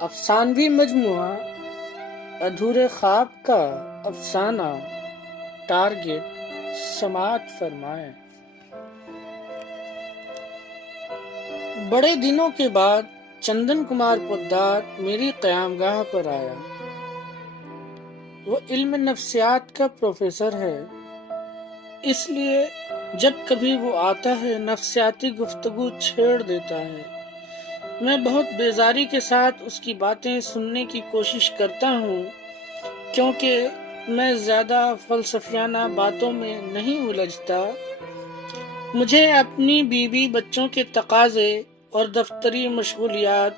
افسانوی مجموعہ ادھورے خواب کا افسانہ ٹارگٹ سماعت فرمائیں۔ بڑے دنوں کے بعد چندن کمار پودار میری قیامگاہ پر آیا۔ وہ علم نفسیات کا پروفیسر ہے، اس لیے جب کبھی وہ آتا ہے نفسیاتی گفتگو چھیڑ دیتا ہے۔ میں بہت بیزاری کے ساتھ اس کی باتیں سننے کی کوشش کرتا ہوں، کیونکہ میں زیادہ فلسفیانہ باتوں میں نہیں الجھتا۔ مجھے اپنی بیوی بچوں کے تقاضے اور دفتری مشغولیات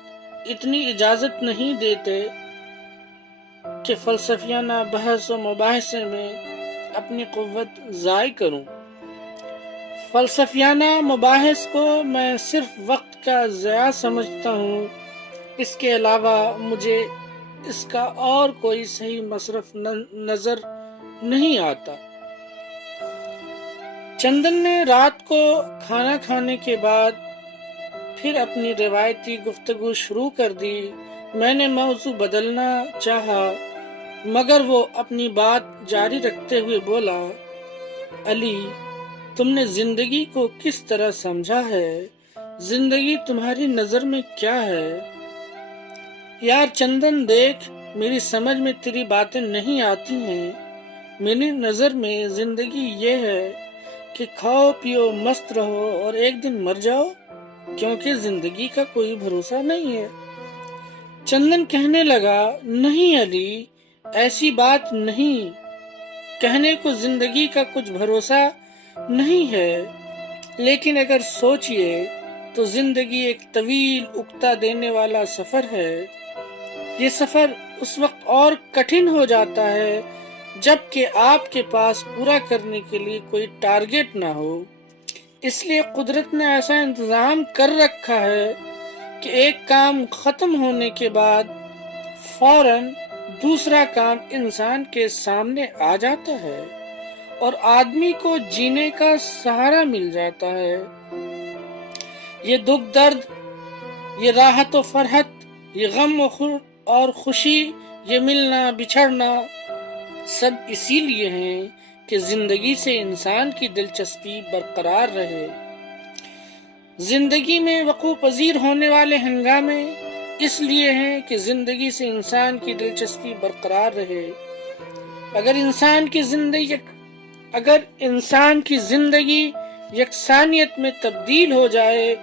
اتنی اجازت نہیں دیتے کہ فلسفیانہ بحث و مباحثے میں اپنی قوت ضائع کروں۔ فلسفیانہ مباحث کو میں صرف وقت کا ضیاع سمجھتا ہوں، اس کے علاوہ مجھے اس کا اور کوئی صحیح مصرف نظر نہیں آتا۔ چندن نے رات کو کھانا کھانے کے بعد پھر اپنی روایتی گفتگو شروع کر دی۔ میں نے موضوع بدلنا چاہا، مگر وہ اپنی بات جاری رکھتے ہوئے بولا، علی، تم نے زندگی کو کس طرح سمجھا ہے؟ زندگی تمہاری نظر میں کیا ہے؟ یار چندن دیکھ، میری سمجھ میں تیری باتیں نہیں آتی ہیں۔ میری نظر میں زندگی یہ ہے کہ کھاؤ پیو مست رہو اور ایک دن مر جاؤ، کیونکہ زندگی کا کوئی بھروسہ نہیں ہے۔ چندن کہنے لگا، نہیں علی، ایسی بات نہیں، کہنے کو زندگی کا کچھ بھروسہ نہیں ہے، لیکن اگر سوچئے تو زندگی ایک طویل اکتا دینے والا سفر ہے۔ یہ سفر اس وقت اور کٹھن ہو جاتا ہے جب کہ آپ کے پاس پورا کرنے کے لیے کوئی ٹارگٹ نہ ہو۔ اس لیے قدرت نے ایسا انتظام کر رکھا ہے کہ ایک کام ختم ہونے کے بعد فوراً دوسرا کام انسان کے سامنے آ جاتا ہے اور آدمی کو جینے کا سہارا مل جاتا ہے۔ یہ دکھ درد، یہ راحت و فرحت، یہ غم اور خوشی، یہ ملنا بچھڑنا، سب اسی لیے ہیں کہ زندگی سے انسان کی دلچسپی برقرار رہے۔ زندگی میں وقوع پذیر ہونے والے ہنگامے اس لیے ہیں کہ زندگی سے انسان کی دلچسپی برقرار رہے۔ اگر انسان کی زندگی یکسانیت میں تبدیل ہو جائے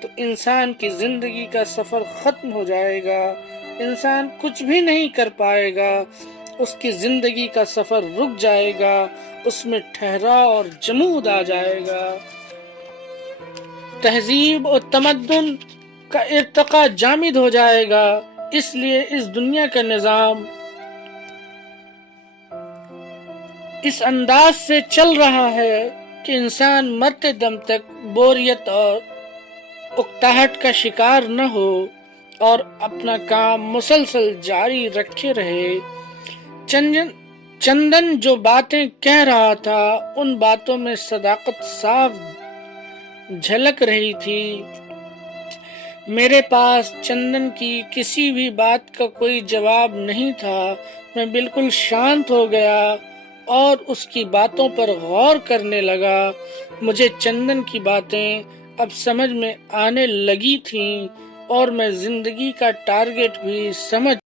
تو انسان کی زندگی کا سفر ختم ہو جائے گا، انسان کچھ بھی نہیں کر پائے گا، اس کی زندگی کا سفر رک جائے گا، اس میں ٹھہراؤ اور جمود آ جائے گا، تہذیب اور تمدن کا ارتقاء جامد ہو جائے گا۔ اس لیے اس دنیا کا نظام اس انداز سے چل رہا ہے کہ انسان مرتے دم تک بوریت اور اکتاہٹ کا شکار نہ ہو اور اپنا کام مسلسل جاری رکھے رہے۔ چندن جو باتیں کہہ رہا تھا ان باتوں میں صداقت صاف جھلک رہی تھی۔ میرے پاس چندن کی کسی بھی بات کا کوئی جواب نہیں تھا۔ میں بالکل شانت ہو گیا اور اس کی باتوں پر غور کرنے لگا۔ مجھے چندن کی باتیں اب سمجھ میں آنے لگی تھیں اور میں زندگی کا ٹارگٹ بھی سمجھ